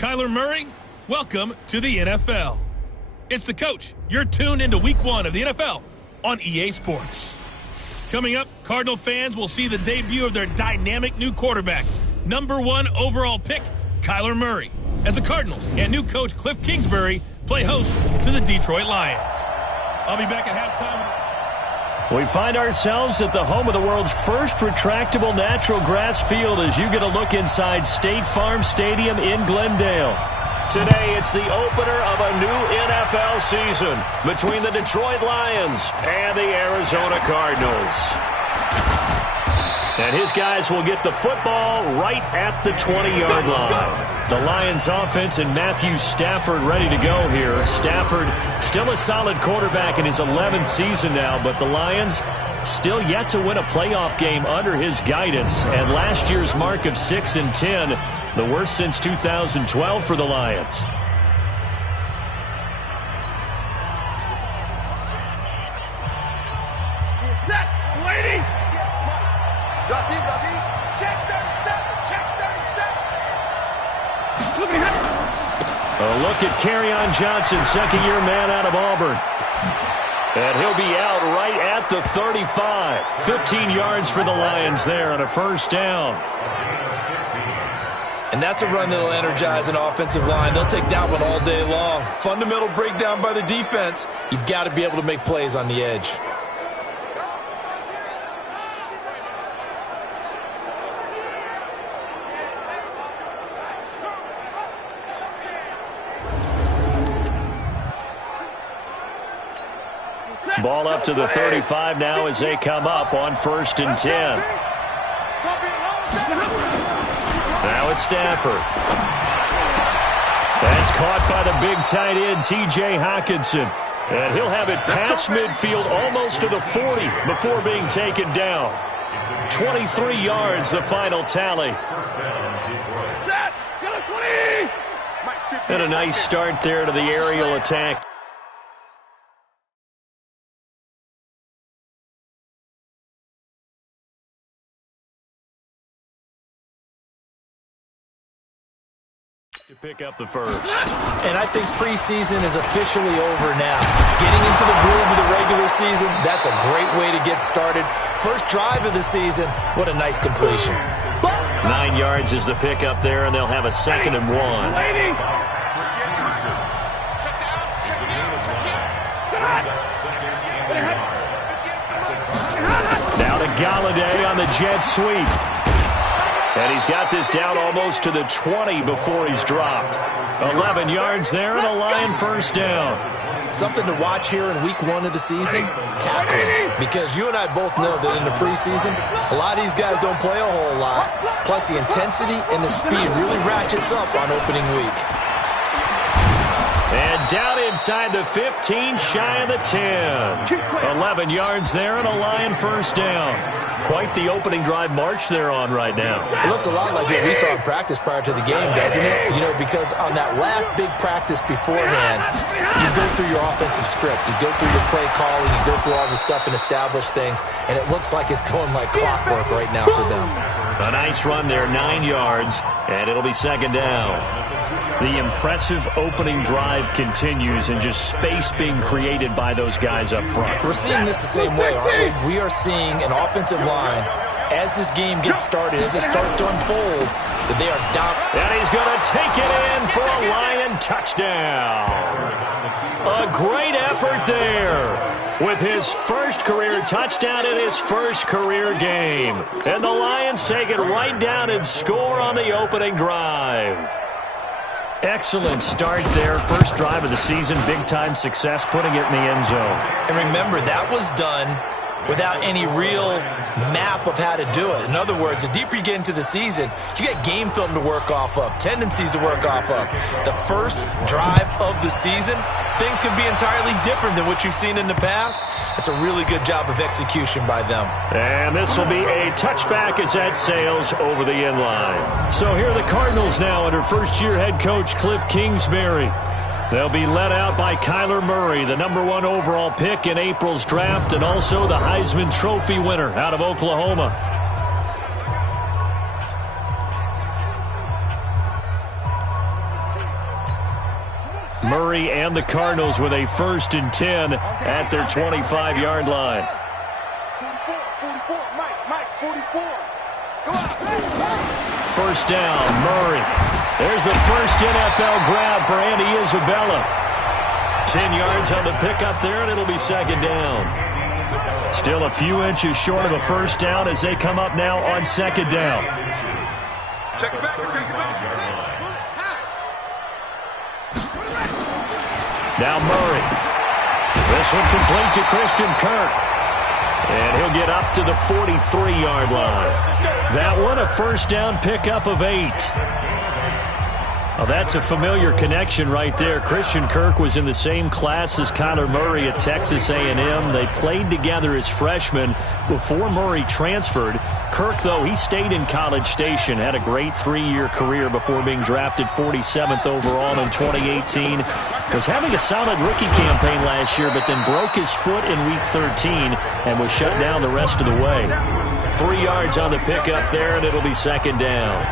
Kyler Murray, welcome to the NFL. It's the coach. You're tuned into Week 1 of the NFL on EA Sports. Coming up, Cardinal fans will see the debut of their dynamic new quarterback, #1 overall pick, Kyler Murray, as the Cardinals and new coach Cliff Kingsbury play host to the Detroit Lions. I'll be back at halftime. We find ourselves at the home of the world's first retractable natural grass field as you get a look inside State Farm Stadium in Glendale. Today, it's the opener of a new NFL season between the Detroit Lions and the Arizona Cardinals. And his guys will get the football right at the 20-yard line. The Lions offense and Matthew Stafford ready to go here. Stafford still a solid quarterback in his 11th season now, but the Lions still yet to win a playoff game under his guidance. And last year's mark of 6-10, the worst since 2012 for the Lions. Set, waiting. Drop deep, check 37, A look at Kerryon Johnson, second-year man out of Auburn. And he'll be out right at the 35. 15 yards for the Lions there on a first down. And that's a run that'll energize an offensive line. They'll take that one all day long. Fundamental breakdown by the defense. You've got to be able to make plays on the edge. Ball up to the 35 now as they come up on 1st and 10. Now it's Stafford. That's caught by the big tight end, T.J. Hockenson. And he'll have it past midfield almost to the 40 before being taken down. 23 yards, the final tally. And a nice start there to the aerial attack. To pick up the first. And I think preseason is officially over now. Getting into the groove of the regular season, that's a great way to get started. First drive of the season, what a nice completion. 9 yards is the pickup there, and they'll have a 2nd and 1. Now to Galladay on the jet sweep. And he's got this down almost to the 20 before he's dropped. 11 yards there and a Lion first down. Something to watch here in week 1 of the season, tackling. Because you and I both know that in the preseason, a lot of these guys don't play a whole lot. Plus the intensity and the speed really ratchets up on opening week. And down inside the 15, shy of the 10. 11 yards there and a Lion first down. Quite the opening drive march they're on right now. It looks a lot like what we saw in practice prior to the game, doesn't it? You know, because on that last big practice beforehand, you go through your offensive script. You go through your play calling. You go through all the stuff and establish things. And it looks like it's going like clockwork right now for them. A nice run there, 9 yards, and it'll be 2nd down. The impressive opening drive continues and just space being created by those guys up front. We're seeing this the same way, aren't we? We are seeing an offensive line, as this game gets started, as it starts to unfold, that they are dominant. And he's going to take it in for a Lion touchdown. A great effort there with his first career touchdown in his first career game. And the Lions take it right down and score on the opening drive. Excellent start there. First drive of the season. Big-time success putting it in the end zone. And remember, that was done without any real map of how to do it. In other words, the deeper you get into the season, you get game film to work off of, tendencies to work off of. The first drive of the season, things can be entirely different than what you've seen in the past. It's a really good job of execution by them. And this will be a touchback as that sails over the end line. So here are the Cardinals now under first-year head coach Cliff Kingsbury. They'll be led out by Kyler Murray, the #1 overall pick in April's draft, and also the Heisman Trophy winner out of Oklahoma. Murray and the Cardinals with a 1st and 10 at their 25-yard line. 44, Mike, 44. Go on. First down, Murray. There's the first NFL grab for Andy Isabella. 10 yards on the pickup there, and it'll be 2nd down. Still a few inches short of a first down as they come up now on 2nd down. Check it back, check it back. Now Murray. This one complete to Christian Kirk. And he'll get up to the 43-yard line. That one a first down pickup of 8. Well, that's a familiar connection right there. Christian Kirk was in the same class as Kyler Murray at Texas A&M. They played together as freshmen before Murray transferred. Kirk, though, he stayed in College Station, had a great 3-year career before being drafted 47th overall in 2018. Was having a solid rookie campaign last year, but then broke his foot in Week 13 and was shut down the rest of the way. 3 yards on the pickup there, and it'll be 2nd down.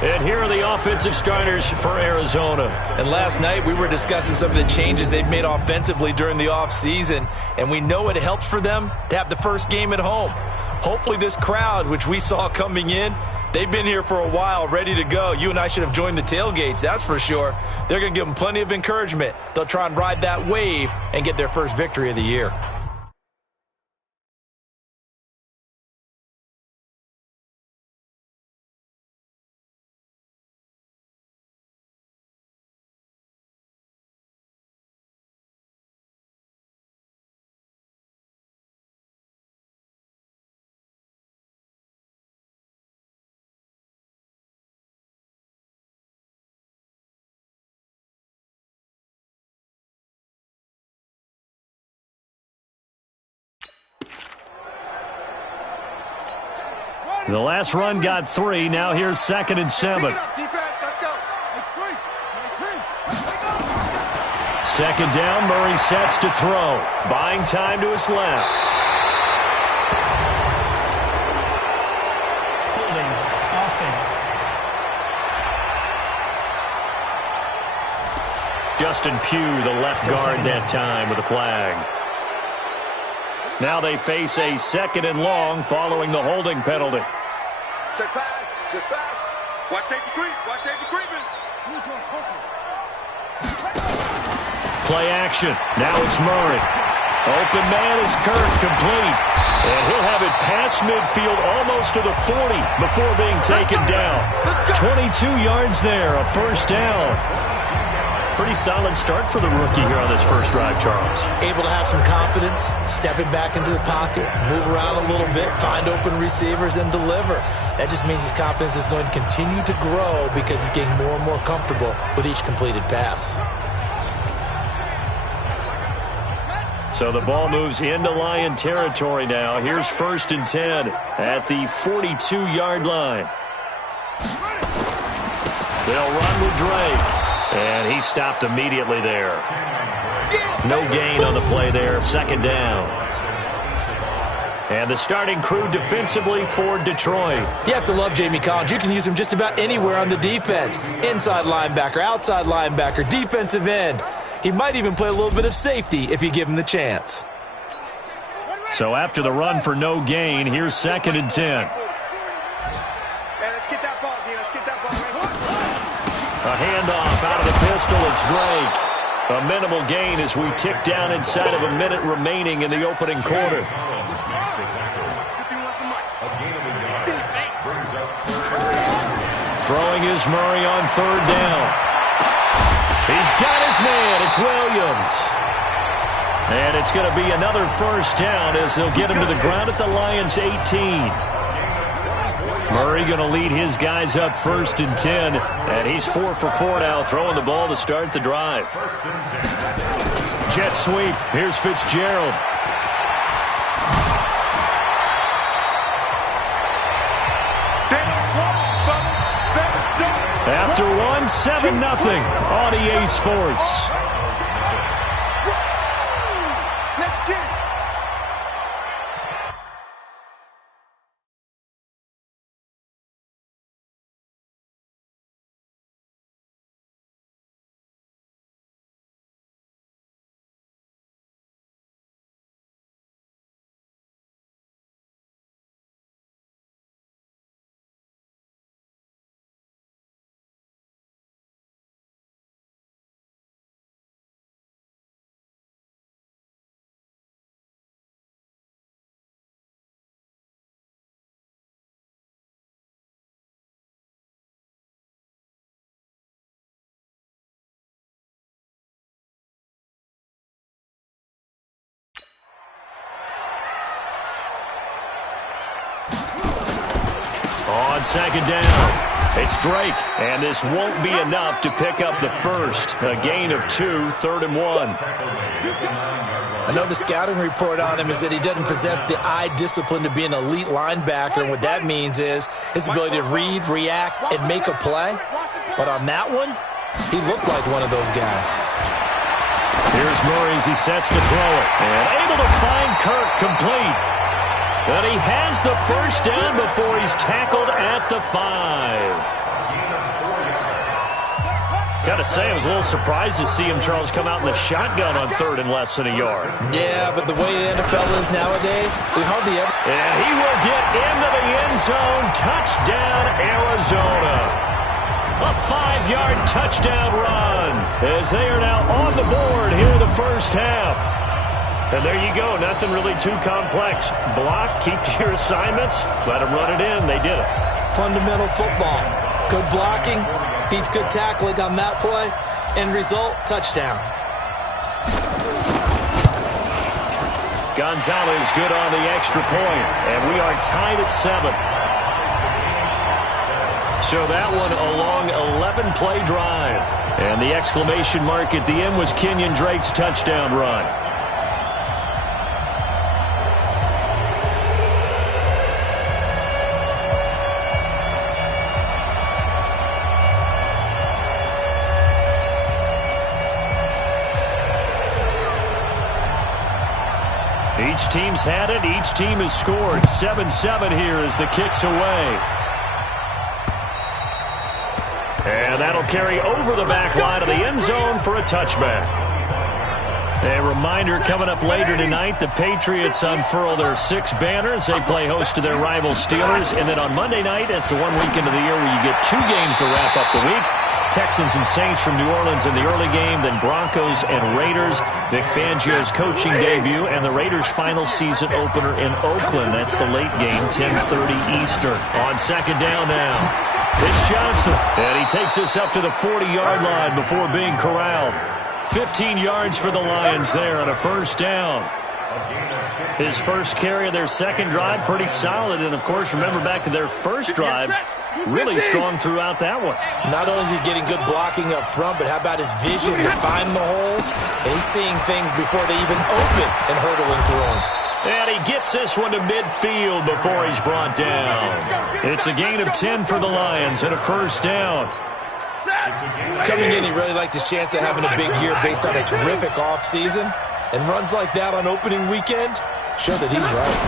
And here are the offensive starters for Arizona. And last night we were discussing some of the changes they've made offensively during the offseason, and we know it helps for them to have the first game at home. Hopefully this crowd, which we saw coming in, they've been here for a while, ready to go. You and I should have joined the tailgates, that's for sure. They're going to give them plenty of encouragement. They'll try and ride that wave and get their first victory of the year. The last run got 3. Now here's 2nd and 7. Defense, let's go. 2nd down, Murray sets to throw. Buying time to his left. Holding offense. Justin Pugh, the left guard that time with a flag. Now they face a 2nd and long following the holding penalty. Check pass, check pass. Watch safety creeping. Play action. Now it's Murray. Open man is Kirk, complete. And he'll have it past midfield almost to the 40 before being taken down. 22 yards there, a first down. Pretty solid start for the rookie here on this first drive, Charles. Able to have some confidence, stepping back into the pocket, move around a little bit, find open receivers, and deliver. That just means his confidence is going to continue to grow because he's getting more and more comfortable with each completed pass. So the ball moves into Lion territory now. Here's 1st and 10 at the 42-yard line. They'll run with Drake. And he stopped immediately there. No gain on the play there. 2nd down. And the starting crew defensively for Detroit. You have to love Jamie Collins. You can use him just about anywhere on the defense. Inside linebacker, outside linebacker, defensive end. He might even play a little bit of safety if you give him the chance. So after the run for no gain, here's 2nd and 10. Let's get that ball, D. Let's get that ball. A handoff out of the pistol. It's Drake. A minimal gain as we tick down inside of a minute remaining in the opening quarter. Throwing is Murray on 3rd down. He's got his man. It's Williams. And it's going to be another first down as they'll get him to the ground at the Lions' 18. Murray going to lead his guys up 1st and 10. And he's 4 for 4 now, throwing the ball to start the drive. Jet sweep. Here's Fitzgerald. After one, 7-0 on EA Sports. On second down, it's Drake, and this won't be enough to pick up the first. A gain of 2, 3rd and 1. I know the scouting report on him is that he doesn't possess the eye discipline to be an elite linebacker, and what that means is his ability to read, react, and make a play. But on that one, he looked like one of those guys. Here's Murray as he sets to throw it, and able to find Kirk complete. But he has the first down before he's tackled at the 5. Got to say, I was a little surprised to see him, Charles, come out in the shotgun on 3rd and less than a yard. Yeah, but the way the NFL is nowadays, we hardly ever... And he will get into the end zone. Touchdown, Arizona. A 5-yard touchdown run as they are now on the board here in the first half. And there you go. Nothing really too complex. Block, keep to your assignments, let them run it in. They did it. Fundamental football. Good blocking beats good tackling on that play. End result, touchdown. Gonzalez good on the extra point. And we are tied at 7. So that one a long 11-play drive. And the exclamation mark at the end was Kenyon Drake's touchdown run. Each team's had it. Each team has scored. 7-7 here as the kick's away. And that'll carry over the back line of the end zone for a touchback. A reminder coming up later tonight, the Patriots unfurl their 6 banners. They play host to their rival Steelers. And then on Monday night, it's the one weekend of the year where you get 2 games to wrap up the week. Texans and Saints from New Orleans in the early game, then Broncos and Raiders. Vic Fangio's coaching debut, and the Raiders' final season opener in Oakland. That's the late game, 10:30 Eastern. On second down now, it's Johnson, and he takes us up to the 40-yard line before being corralled. 15 yards for the Lions there on a first down. His first carry of their second drive, pretty solid. And, of course, remember back to their first drive, really strong throughout that one. Not only is he getting good blocking up front, but how about his vision to find the holes? And he's seeing things before they even open and hurdling through them. And he gets this one to midfield before he's brought down. It's a gain of 10 for the Lions and a first down. Coming in, he really liked his chance of having a big year based on a terrific offseason. And runs like that on opening weekend show that he's right.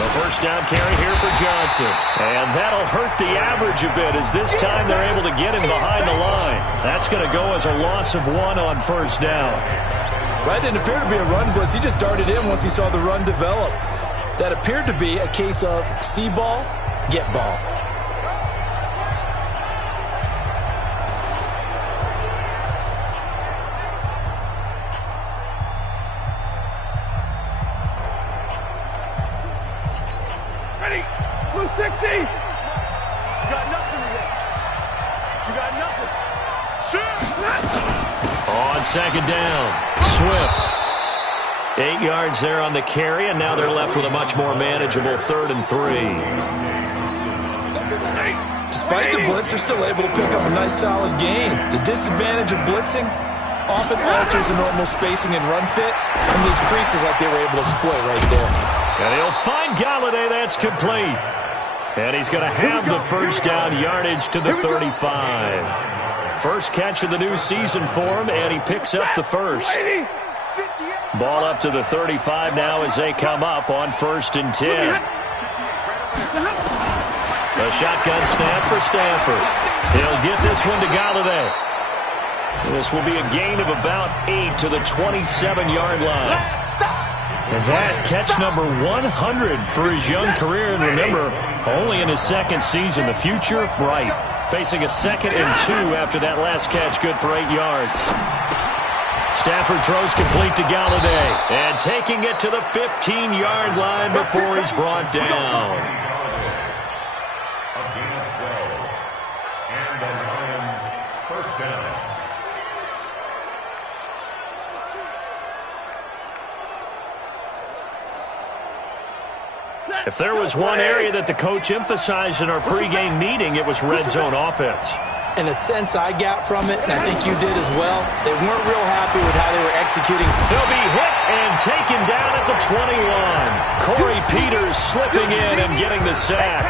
The first down carry here for Johnson. And that'll hurt the average a bit as this time they're able to get him behind the line. That's going to go as a loss of 1 on first down. That didn't appear to be a run blitz. He just darted in once he saw the run develop. That appeared to be a case of see ball, get ball. Ready? Blue 60! You got nothing yet. You got nothing. Shoot! On second down, Swift. 8 yards there on the carry, and now they're left with a much more manageable 3rd and 3. Despite the blitz, they're still able to pick up a nice solid gain. The disadvantage of blitzing often alters the normal spacing and run fits and leaves creases like they were able to exploit right there. And he'll find Galladay. That's complete. And he's going to have the first down yardage to the 35. First catch of the new season for him, and he picks up the first. Ball up to the 35 now as they come up on 1st and 10. A shotgun snap for Stafford. He'll get this one to Galladay. This will be a gain of about 8 to the 27-yard line. And that catch number 100 for his young career. And remember, only in his second season. The future, bright. Facing a 2nd and 2 after that last catch, good for 8 yards. Stafford throws complete to Galladay. And taking it to the 15-yard line before he's brought down. A gain of 12. And the Lions first down. If there was one area that the coach emphasized in our pregame meeting, it was red zone offense. In a sense I got from it, and I think you did as well, they weren't real happy with how they were executing. He'll be hit and taken down at the 21. Corey Peters slipping in and getting the sack.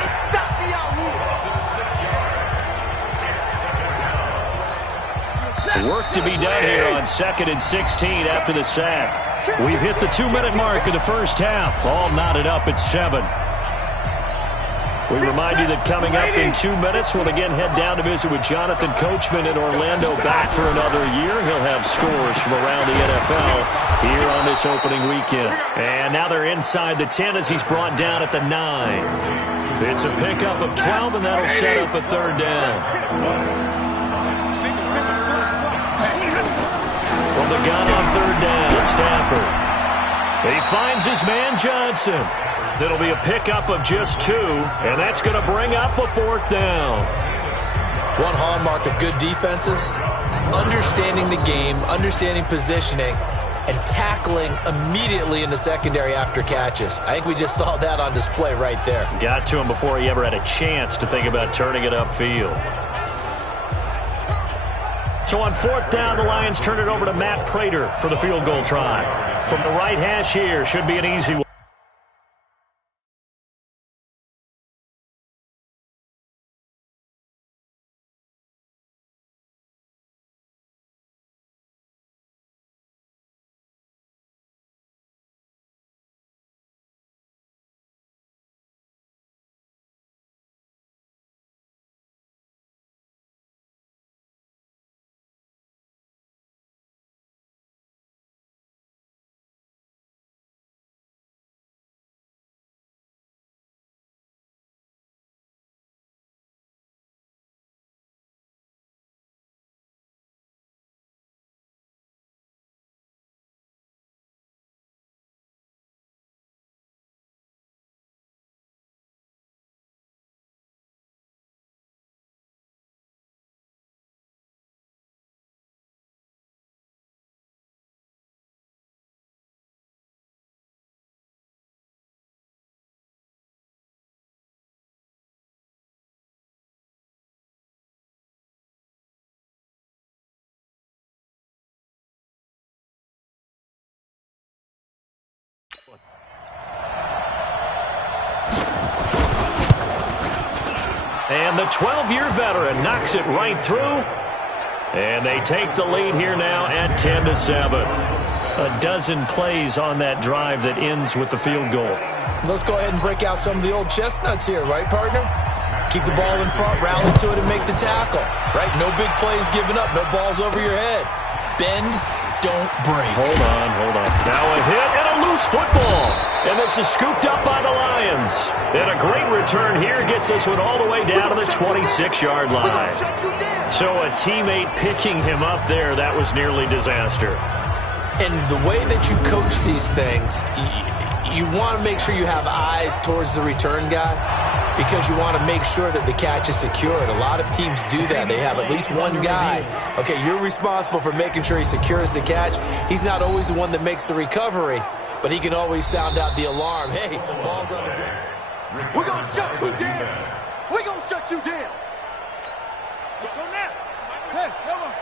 Work to be done here on 2nd and 16 after the sack. We've hit the 2-minute mark of the first half. All knotted up at 7. We remind you that coming up in 2 minutes, we'll again head down to visit with Jonathan Coachman in Orlando, back for another year. He'll have scores from around the NFL here on this opening weekend. And now they're inside the 10 as he's brought down at the 9. It's a pickup of 12, and that'll set up a third down. From the gun on third down, Stafford. He finds his man Johnson. It'll be a pickup of just 2, and that's going to bring up a 4th down. One hallmark of good defenses is understanding the game, understanding positioning, and tackling immediately in the secondary after catches. I think we just saw that on display right there. Got to him before he ever had a chance to think about turning it upfield. So on 4th down, the Lions turn it over to Matt Prater for the field goal try. From the right hash here, should be an easy one. And the 12-year veteran knocks it right through. And they take the lead here now at 10-7. A dozen plays on that drive that ends with the field goal. Let's go ahead and break out some of the old chestnuts here, right, partner? Keep the ball in front, rally to it, and make the tackle. Right? No big plays given up, no balls over your head. Bend, don't break. Hold on. Now a hit and a loose football. And this is scooped up by the Lions. And a great return here gets this one all the way down to the 26-yard line. So a teammate picking him up there, that was nearly disaster. And the way that you coach these things, you want to make sure you have eyes towards the return guy because you want to make sure that the catch is secured. A lot of teams do that. They have at least one guy. Okay, you're responsible for making sure he secures the catch. He's not always the one that makes the recovery, but he can always sound out the alarm. Hey, ball's on the ground. We're going to shut you down. We're going to shut you down. Let's go now. Hey, come on.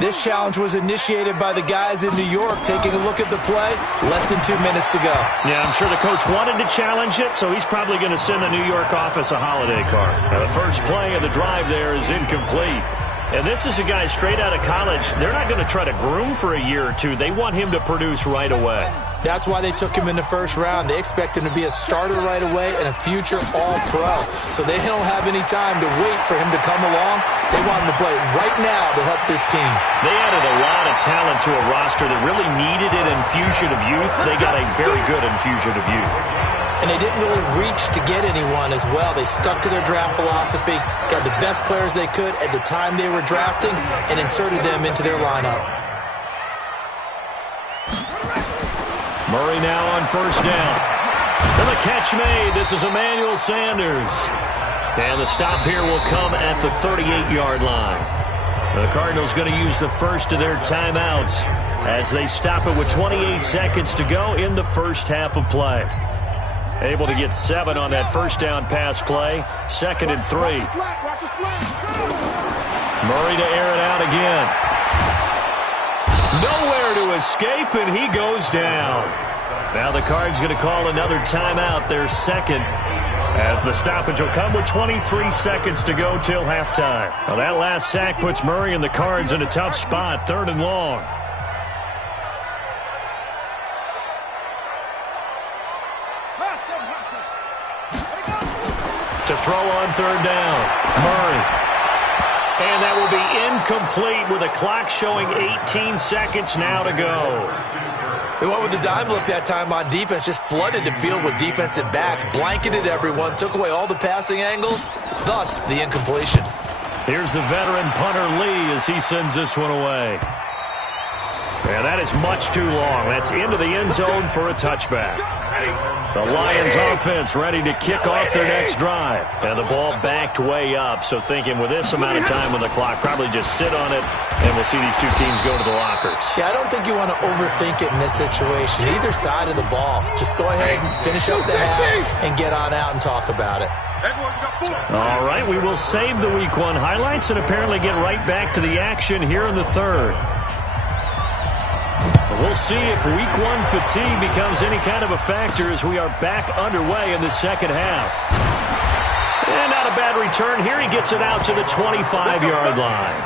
This challenge was initiated by the guys in New York. Taking a look at the play, less than 2 minutes to go. Yeah, I'm sure the coach wanted to challenge it, so he's probably going to send the New York office a holiday card. Now, the first play of the drive there is incomplete. And this is a guy straight out of college. They're not going to try to groom for a year or two. They want him to produce right away. That's why they took him in the first round. They expect him to be a starter right away and a future All-Pro. So they don't have any time to wait for him to come along. They want him to play right now to help this team. They added a lot of talent to a roster that really needed an infusion of youth. They got a very good infusion of youth. And they didn't really reach to get anyone as well. They stuck to their draft philosophy, got the best players they could at the time they were drafting, and inserted them into their lineup. Murray now on first down. And the catch made. This is Emmanuel Sanders. And the stop here will come at the 38-yard line. The Cardinals going to use the first of their timeouts as they stop it with 28 seconds to go in the first half of play. Able to get 7 on that first down pass play. 2nd and 3. Murray to air it out again. Nowhere to escape, and he goes down. Now the Cards going to call another timeout, their second, as the stoppage will come with 23 seconds to go till halftime. Well, that last sack puts Murray and the Cards in a tough spot, 3rd and long. To throw on 3rd down, Murray. And that will be incomplete with the clock showing 18 seconds now to go. They went with the dime look that time on defense, just flooded the field with defensive backs, blanketed everyone, took away all the passing angles, thus the incompletion. Here's the veteran punter Lee as he sends this one away. And that is much too long. That's into the end zone for a touchback. The Lions offense ready to kick off their next drive. And the ball backed way up, so thinking with this amount of time on the clock, probably just sit on it, and we'll see these two teams go to the lockers. Yeah, I don't think you want to overthink it in this situation. Either side of the ball. Just go ahead and finish up the half and get on out and talk about it. All right, we will save the Week 1 highlights and apparently get right back to the action here in the 3rd. We'll see if Week 1 fatigue becomes any kind of a factor as we are back underway in the second half. And not a bad return here. He gets it out to the 25-yard line.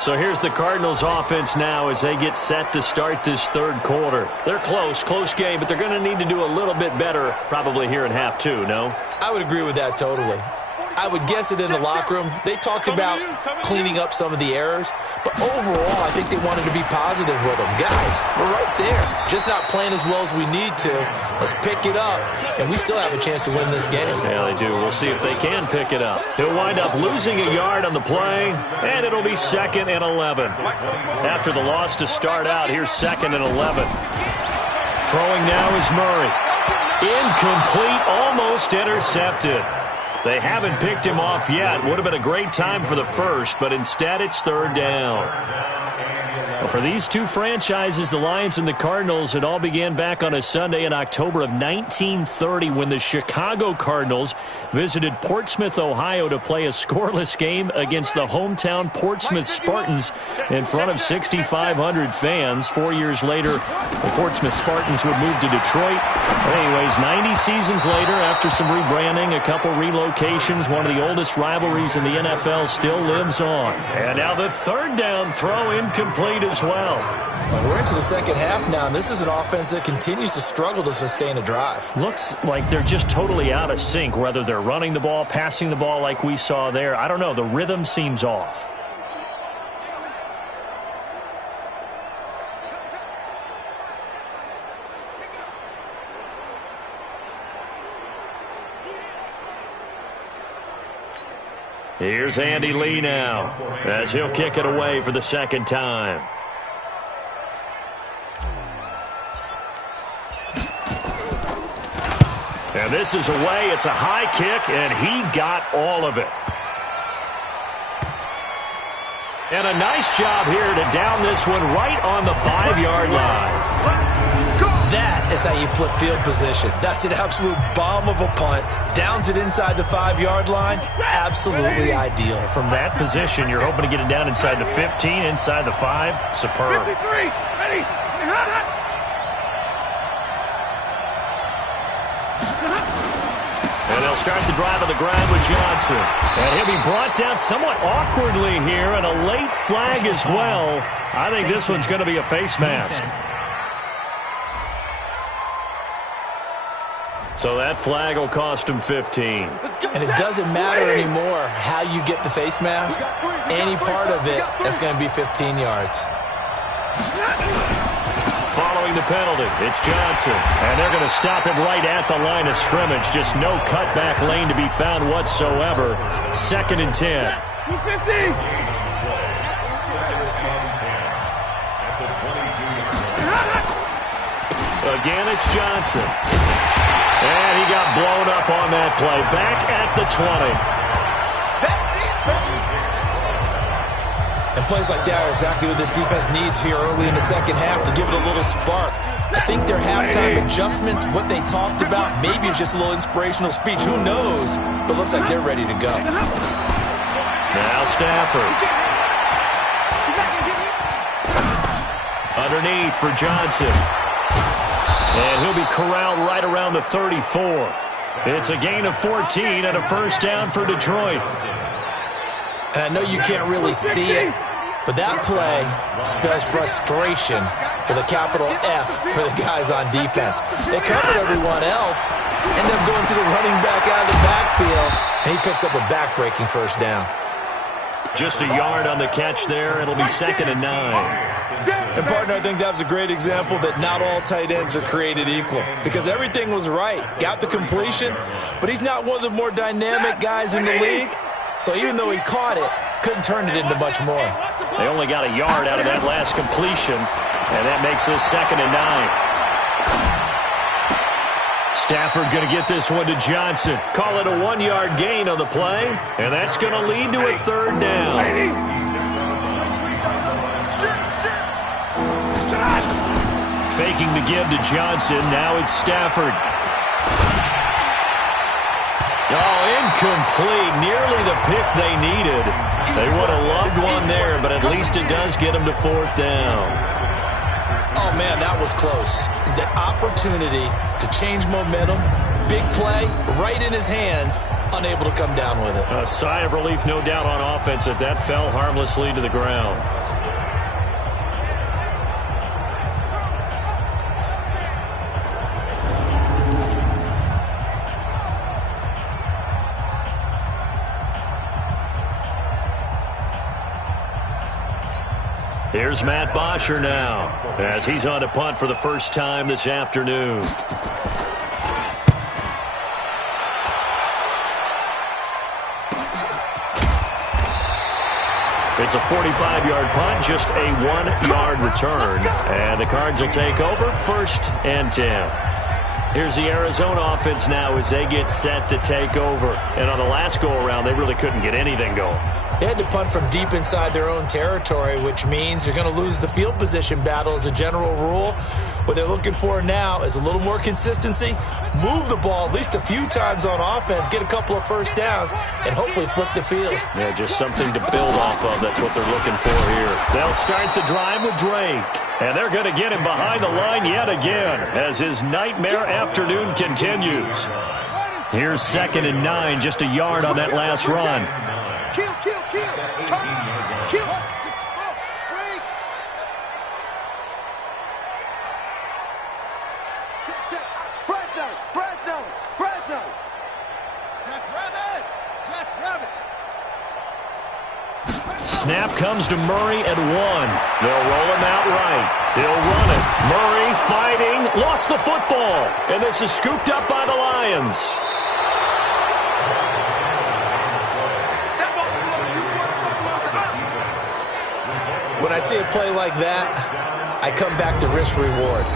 So here's the Cardinals offense now as they get set to start this 3rd quarter. They're close game, but they're going to need to do a little bit better probably here in half 2, no? I would agree with that totally. I would guess it in the locker room. They talked about cleaning up some of the errors, but overall, I think they wanted to be positive with them. Guys, we're right there. Just not playing as well as we need to. Let's pick it up, and we still have a chance to win this game. Yeah, they do. We'll see if they can pick it up. He'll wind up losing a yard on the play, and it'll be 2nd and 11. After the loss to start out, here's 2nd and 11. Throwing now is Murray. Incomplete, almost intercepted. They haven't picked him off yet. Would have been a great time for the first, but instead it's 3rd down. Well, for these two franchises, the Lions and the Cardinals, it all began back on a Sunday in October of 1930 when the Chicago Cardinals visited Portsmouth, Ohio to play a scoreless game against the hometown Portsmouth Spartans in front of 6,500 fans. 4 years later, the Portsmouth Spartans would move to Detroit. But anyways, 90 seasons later, after some rebranding, a couple relocations, one of the oldest rivalries in the NFL still lives on. And now the 3rd down throw incomplete as well. We're into the second half now, and this is an offense that continues to struggle to sustain a drive. Looks like they're just totally out of sync, whether they're running the ball, passing the ball like we saw there. I don't know. The rhythm seems off. Here's Andy Lee now as he'll kick it away for the 2nd time. And this is away. It's a high kick, and he got all of it. And a nice job here to down this one right on the 5-yard line. That is how you flip field position. That's an absolute bomb of a punt. Downs it inside the 5-yard line. Absolutely ideal. From that position, you're hoping to get it down inside the 15, inside the 5. Superb. 53, ready, and they'll start the drive on the ground with Johnson. And he'll be brought down somewhat awkwardly here, and a late flag as well. I think this one's going to be a face mask. So that flag will cost him 15. And it doesn't matter anymore how you get the face mask. Any part of it, that's going to be 15 yards. Following the penalty, it's Johnson. And they're going to stop him right at the line of scrimmage. Just no cutback lane to be found whatsoever. 2nd and 10. 250. Again, it's Johnson. And he got blown up on that play. Back at the 20. And plays like that are exactly what this defense needs here early in the second half to give it a little spark. I think their halftime adjustments, what they talked about, maybe it's just a little inspirational speech. Who knows? But looks like they're ready to go. Now Stafford. Underneath for Johnson. And he'll be corralled right around the 34. It's a gain of 14 and a first down for Detroit. And I know you can't really see it, but that play spells frustration with a capital F for the guys on defense. They covered everyone else, end up going to the running back out of the backfield, and he picks up a back-breaking first down. Just a yard on the catch there. It'll be 2nd and 9. And, partner, I think that was a great example that not all tight ends are created equal because everything was right. Got the completion, but he's not one of the more dynamic guys in the league. So even though he caught it, couldn't turn it into much more. They only got a yard out of that last completion, and that makes this 2nd and 9. Stafford going to get this one to Johnson. Call it a 1-yard gain on the play, and that's going to lead to a 3rd down. Faking the give to Johnson. Now it's Stafford. Oh, incomplete. Nearly the pick they needed. They would have loved one there, but at least it does get them to 4th down. Oh, man, that was close. The opportunity to change momentum, big play, right in his hands, unable to come down with it. A sigh of relief, no doubt, on offense that fell harmlessly to the ground. Here's Matt Bosher now, as he's on to punt for the first time this afternoon. It's a 45-yard punt, just a 1-yard return. And the Cards will take over 1st and 10. Here's the Arizona offense now as they get set to take over. And on the last go-around, they really couldn't get anything going. They had to punt from deep inside their own territory, which means you're going to lose the field position battle as a general rule. What they're looking for now is a little more consistency, move the ball at least a few times on offense, get a couple of first downs, and hopefully flip the field. Yeah, just something to build off of. That's what they're looking for here. They'll start the drive with Drake. And they're going to get him behind the line yet again as his nightmare afternoon continues. Here's 2nd and 9, just a yard on that last run. Kill. Kill. Fresno. Jack Rabbit. Snap comes to Murray at 1. They'll roll him out right. He'll run it. Murray fighting, lost the football. And this is scooped up by the Lions. When I see a play like that, I come back to risk-reward.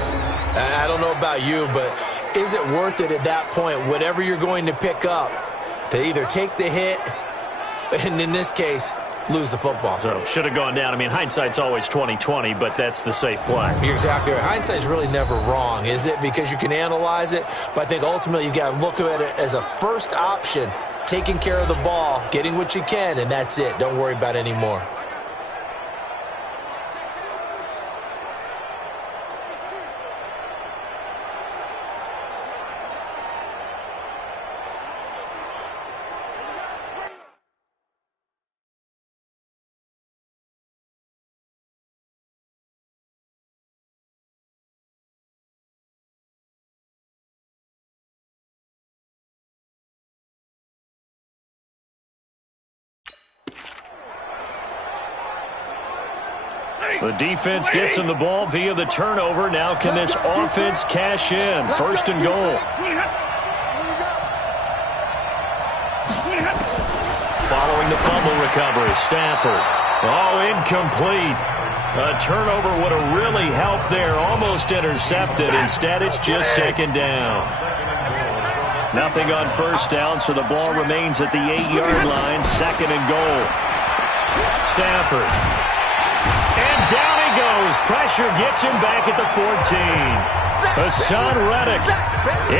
I don't know about you, but is it worth it at that point, whatever you're going to pick up, to either take the hit, and in this case, lose the football? So, should have gone down. I mean, hindsight's always 20/20, but that's the safe play. You're exactly right. Hindsight's really never wrong, is it? Because you can analyze it, but I think ultimately you got to look at it as a first option, taking care of the ball, getting what you can, and that's it. Don't worry about any more. The defense gets him the ball via the turnover. Now can this offense cash in? 1st and goal. Following the fumble recovery, Stafford. Oh, incomplete. A turnover would have really helped there. Almost intercepted. Instead, it's just 2nd down. Nothing on 1st down, so the ball remains at the 8-yard line. 2nd and goal. Stafford. And down he goes. Pressure gets him back at the 14. Hassan Reddick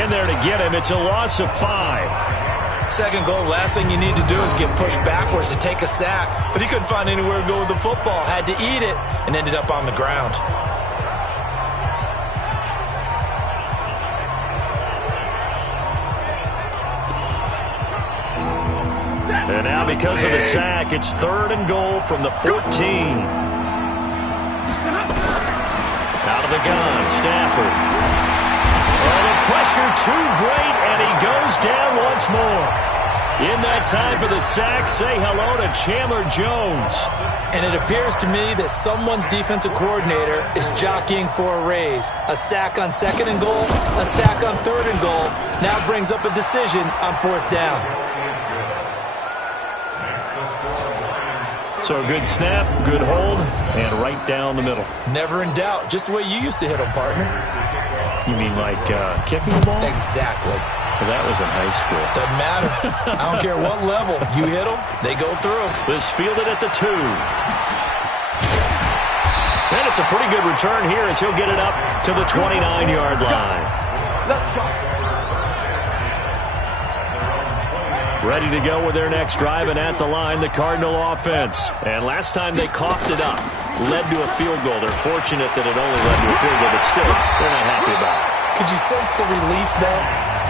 in there to get him. It's a loss of 5. Second goal, last thing you need to do is get pushed backwards to take a sack. But he couldn't find anywhere to go with the football. Had to eat it and ended up on the ground. And now because of the sack, it's 3rd and goal from the 14. Out of the gun, Stafford. Oh, the pressure too great, and he goes down once more. In that time for the sack, say hello to Chandler Jones. And it appears to me that someone's defensive coordinator is jockeying for a raise. A sack on 2nd and goal, a sack on 3rd and goal. Now brings up a decision on 4th down. So good snap, good hold, and right down the middle. Never in doubt. Just the way you used to hit them, partner. You mean like kicking the ball? Exactly. Well, that was in high school. Doesn't matter. I don't care what level. You hit them, they go through. This fielded at the 2. And it's a pretty good return here as he'll get it up to the 29-yard line. Ready to go with their next drive, and at the line, the Cardinal offense. And last time they coughed it up, led to a field goal. They're fortunate that it only led to a field goal, but still, they're not happy about it. Could you sense the relief, though,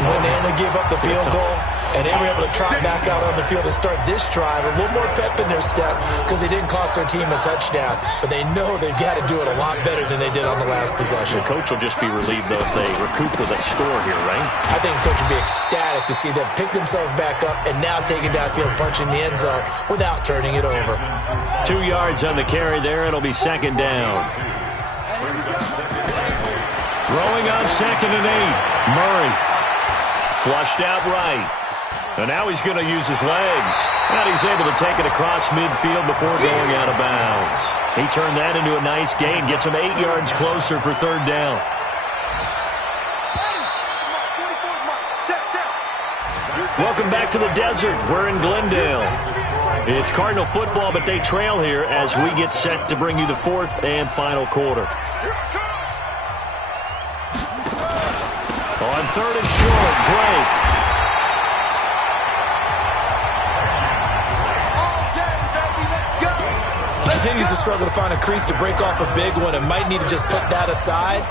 when they only gave up the field goal? And they were able to trot back out on the field and start this drive. A little more pep in their step because they didn't cost their team a touchdown. But they know they've got to do it a lot better than they did on the last possession. The coach will just be relieved, though, if they recoup with a score here, right? I think the coach will be ecstatic to see them pick themselves back up and now take it downfield, punching the end zone without turning it over. 2 yards on the carry there. It'll be 2nd down. Throwing on 2nd and 8. Murray. Flushed out right. And now he's going to use his legs. And he's able to take it across midfield before going out of bounds. He turned that into a nice gain. Gets him 8 yards closer for 3rd down. Welcome back to the desert. We're in Glendale. It's Cardinal football, but they trail here as we get set to bring you the 4th and final quarter. On 3rd and short, Drake. He continues to struggle to find a crease to break off a big one and might need to just put that aside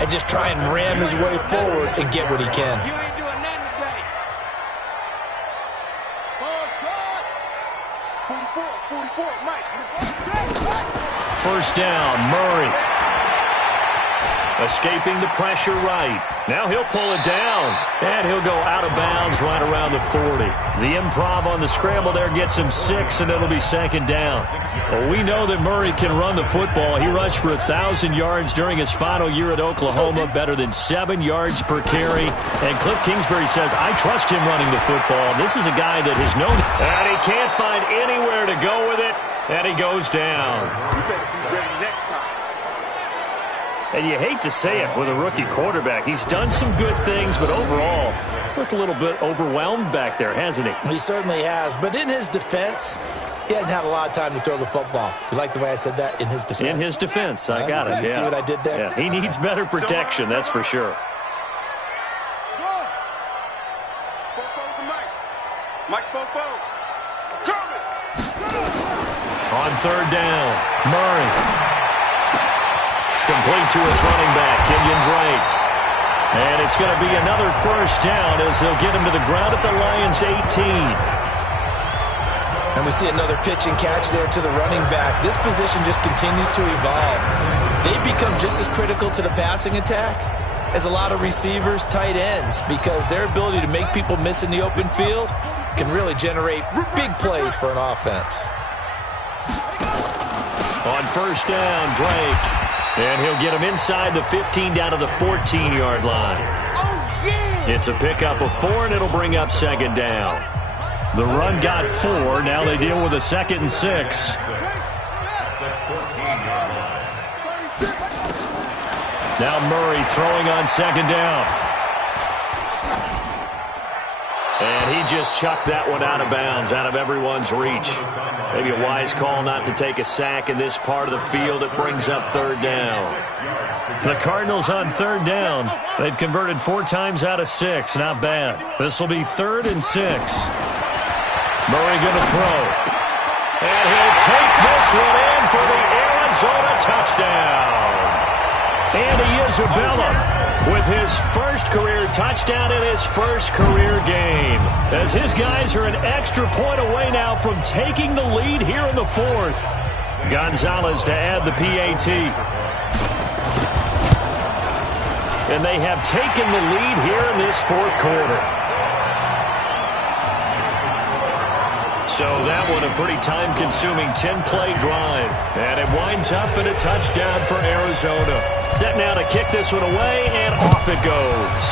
and just try and ram his way forward and get what he can. First down, Murray. Escaping the pressure right. Now he'll pull it down. And he'll go out of bounds right around the 40. The improv on the scramble there gets him 6, and it'll be 2nd down. Well, we know that Murray can run the football. He rushed for 1,000 yards during his final year at Oklahoma, better than 7 yards per carry. And Cliff Kingsbury says, I trust him running the football. This is a guy that has known, and he can't find anywhere to go with it, and he goes down. You better be ready next time. And you hate to say it with a rookie quarterback. He's done some good things, but overall, looked a little bit overwhelmed back there, hasn't he? He certainly has. But in his defense, he hadn't had a lot of time to throw the football. You like the way I said that? In his defense? In his defense. I got it, yeah. See what I did there? Yeah, he needs better protection, that's for sure. On 3rd down, Murray. Complete to his running back, Kenyon Drake. And it's going to be another first down as they'll get him to the ground at the Lions' 18. And we see another pitch and catch there to the running back. This position just continues to evolve. They've become just as critical to the passing attack as a lot of receivers, tight ends, because their ability to make people miss in the open field can really generate big plays for an offense. On first down, Drake. And he'll get him inside the 15 down to the 14-yard line. It's a pickup of 4, and it'll bring up 2nd down. The run got 4. Now they deal with a 2nd and 6. Now Murray throwing on 2nd down. And he just chucked that one out of bounds, out of everyone's reach. Maybe a wise call not to take a sack in this part of the field. It brings up third down. The Cardinals on third down. They've converted 4 times out of 6. Not bad. This will be 3rd and 6. Murray going to throw. And he'll take this one in for the Arizona touchdown. Andy Isabella with his first career touchdown in his first career game, as his guys are an extra point away now from taking the lead here in the 4th. Gonzalez to add the PAT. And they have taken the lead here in this 4th quarter. So that one a pretty time-consuming 10-play drive. And it winds up in a touchdown for Arizona. Set now to kick this one away, and off it goes.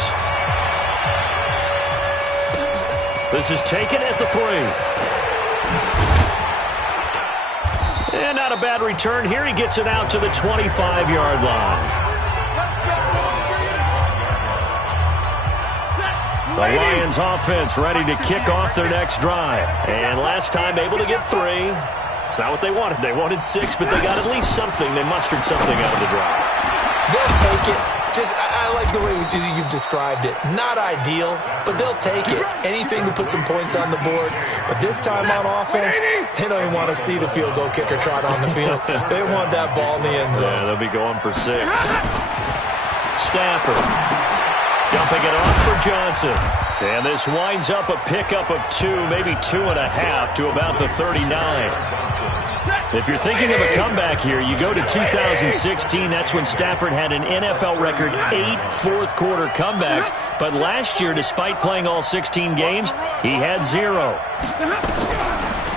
This is taken at the 3. And not a bad return here. He gets it out to the 25-yard line. The Lions offense ready to kick off their next drive. And last time able to get 3. It's not what they wanted. They wanted 6, but they got at least something. They mustered something out of the drive. They'll take it. I like the way you've described it. Not ideal, but they'll take it. Anything to put some points on the board. But this time on offense, they don't even want to see the field goal kicker trot on the field. They want that ball in the end zone. Yeah, they'll be going for 6. Stafford dumping it off for Johnson. And this winds up a pickup of 2, maybe 2.5 to about the 39. If you're thinking of a comeback here, you go to 2016. That's when Stafford had an NFL record 8 fourth-quarter comebacks. But last year, despite playing all 16 games, he had 0.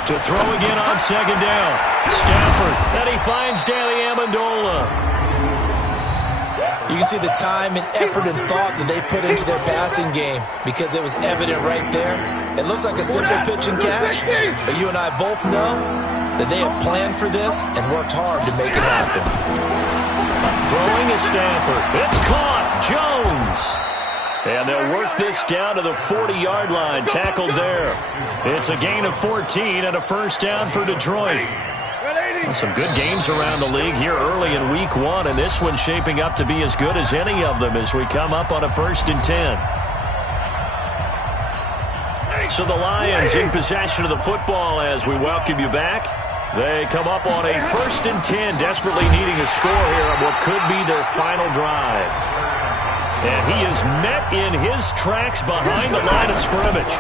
To throw again on second down. Stafford, and he finds Danny Amendola. You can see the time and effort and thought that they put into their passing game because it was evident right there. It looks like a simple pitch and catch, but you and I both know that they have planned for this and worked hard to make it happen. Throwing is Stafford. It's caught. Jones. And they'll work this down to the 40-yard line. Tackled there. It's a gain of 14 and a first down for Detroit. Well, some good games around the league here early in week 1, and this one's shaping up to be as good as any of them as we come up on a 1st and 10. So the Lions in possession of the football as we welcome you back. They come up on a 1st and 10, desperately needing a score here on what could be their final drive. And he is met in his tracks behind the line of scrimmage.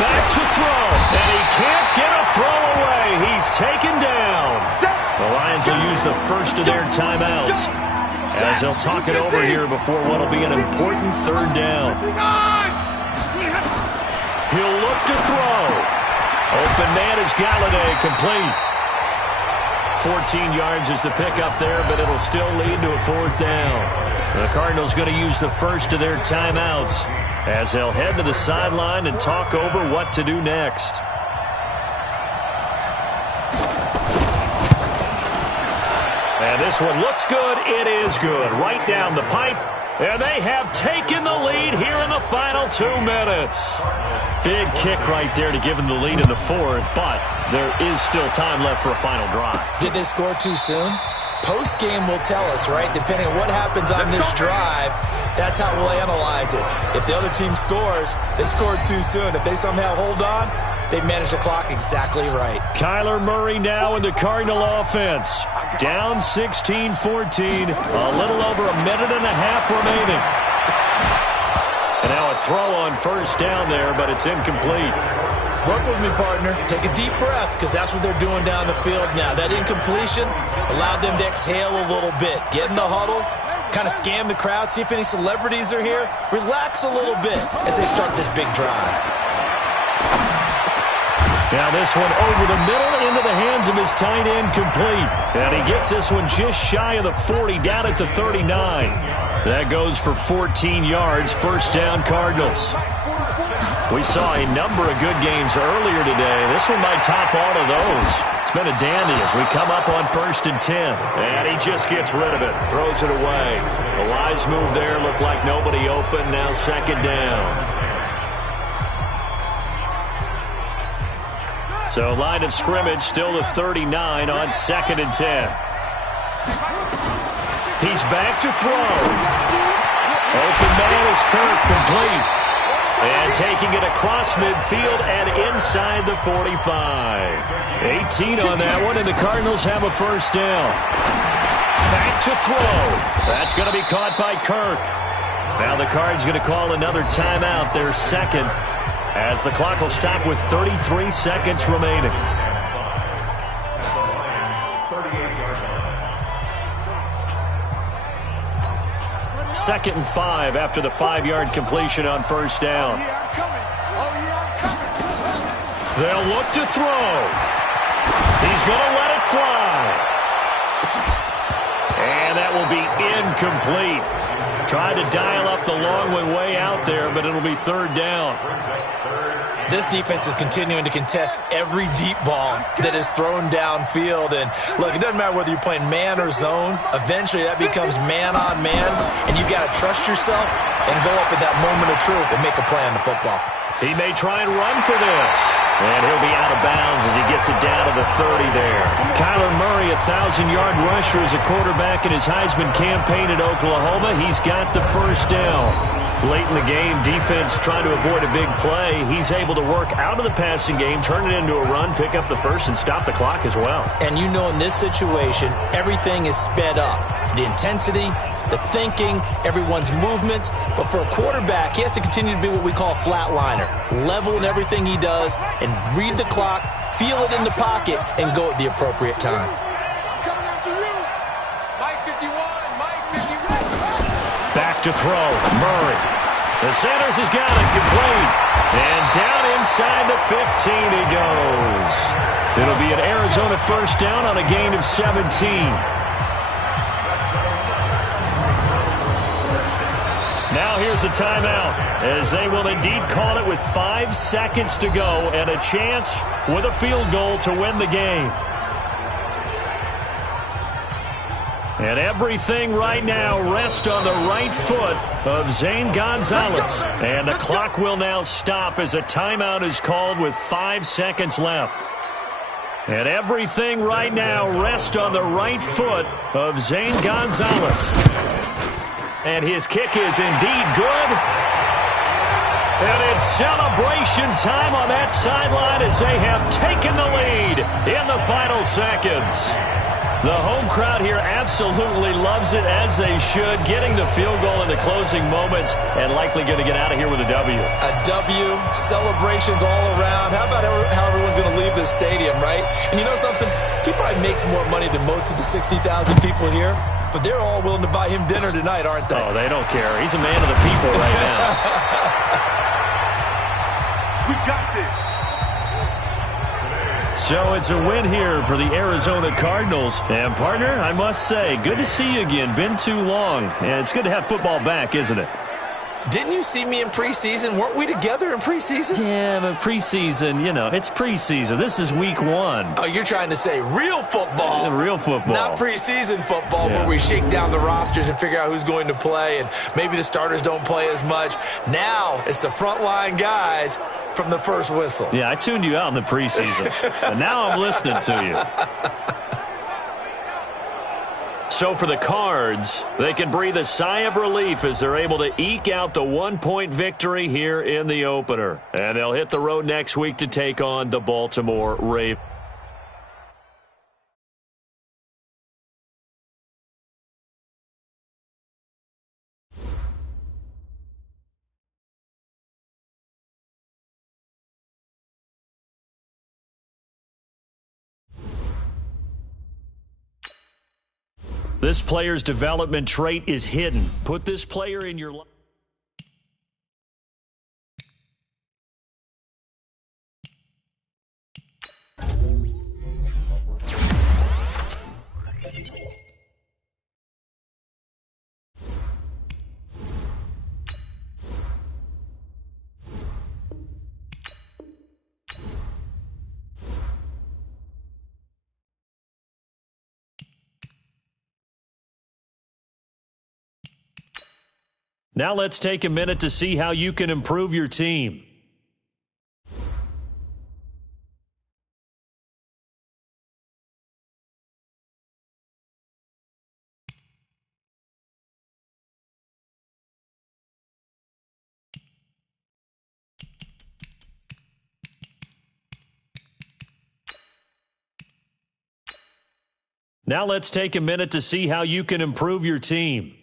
Back to throw, and he can't get a throw away. He's taken down. The Lions will use the first of their timeouts as they'll talk it over here before what will be an important 3rd down. He'll look to throw. Open man is Galladay, complete. 14 yards is the pickup there, but it'll still lead to a 4th down. The Cardinals going to use the first of their timeouts as they'll head to the sideline and talk over what to do next. And this one looks good. It is good. Right down the pipe. And they have taken the lead here in the final 2 minutes. Big kick right there to give them the lead in the 4th, but there is still time left for a final drive. Did they score too soon? Post-game will tell us, right? Depending on what happens on this drive, that's how we'll analyze it. If the other team scores, they scored too soon. If they somehow hold on, they manage the clock exactly right. Kyler Murray now in the Cardinal offense. Down 16-14, a little over a minute and a half remaining. And now a throw on first down there, but it's incomplete. Work with me, partner. Take a deep breath, because that's what they're doing down the field now. That incompletion allowed them to exhale a little bit. Get in the huddle, kind of scan the crowd, see if any celebrities are here. Relax a little bit as they start this big drive. Now this one over the middle into the hands of his tight end, complete. And he gets this one just shy of the 40, down at the 39. That goes for 14 yards, first down Cardinals. We saw a number of good games earlier today. This one might top all of those. It's been a dandy as we come up on 1st and 10. And he just gets rid of it, throws it away. A wise move there, looked like nobody open, now 2nd down. So line of scrimmage still the 39 on 2nd and 10. He's back to throw. Open man is Kirk, complete. And taking it across midfield and inside the 45. 18 on that one, and the Cardinals have a first down. Back to throw. That's going to be caught by Kirk. Now the Cards going to call another timeout, their second, as the clock will stop with 33 seconds remaining. Second and 5 after the 5-yard completion on first down. They'll look to throw. He's going to let it fly. And that will be incomplete. Tried to dial up the long way out there, but it'll be third down. This defense is continuing to contest every deep ball that is thrown downfield. And, look, it doesn't matter whether you're playing man or zone. Eventually, that becomes man-on-man, and you've got to trust yourself and go up at that moment of truth and make a play on the football. He may try and run for this. And he'll be out of bounds as he gets it down to the 30 there. Kyler Murray, 1,000-yard rusher as a quarterback in his Heisman campaign at Oklahoma. He's got the first down. Late in the game, defense trying to avoid a big play. He's able to work out of the passing game, turn it into a run, pick up the first, and stop the clock as well. And you know in this situation, everything is sped up. The intensity, the thinking, everyone's movement. But for a quarterback, he has to continue to be what we call a flatliner. Level in everything he does and read the clock, feel it in the pocket, and go at the appropriate time. Back to throw, Murray. The Sanders has got it, complete. And down inside the 15 he goes. It'll be an Arizona first down on a gain of 17. Now here's a timeout, as they will indeed call it with 5 seconds to go and a chance with a field goal to win the game. And everything right now rests on the right foot of Zane Gonzalez. And the clock will now stop as a timeout is called with 5 seconds left. And everything right now rests on the right foot of Zane Gonzalez. And his kick is indeed good. And it's celebration time on that sideline as they have taken the lead in the final seconds. The home crowd here absolutely loves it, as they should, getting the field goal in the closing moments and likely going to get out of here with a W. A W, celebrations all around. How about how everyone's going to leave this stadium, right? And you know something? He probably makes more money than most of the 60,000 people here, but they're all willing to buy him dinner tonight, aren't they? Oh, they don't care. He's a man of the people right now. We got this. So it's a win here for the Arizona Cardinals. And, partner, I must say, good to see you again. Been too long. And it's good to have football back, isn't it? Didn't you see me in preseason? Weren't we together in preseason? Yeah, but preseason, you know, it's preseason. This is week 1. Oh, you're trying to say real football. Yeah, real football. Not preseason football where we shake down the rosters and figure out who's going to play, and maybe the starters don't play as much. Now it's the frontline guys from the first whistle. Yeah, I tuned you out in the preseason. But now I'm listening to you. So for the Cards, they can breathe a sigh of relief as they're able to eke out the 1-point victory here in the opener. And they'll hit the road next week to take on the Baltimore Ravens. This player's development trait is hidden. Put this player in your life. Now let's take a minute to see how you can improve your team. Now let's take a minute to see how you can improve your team.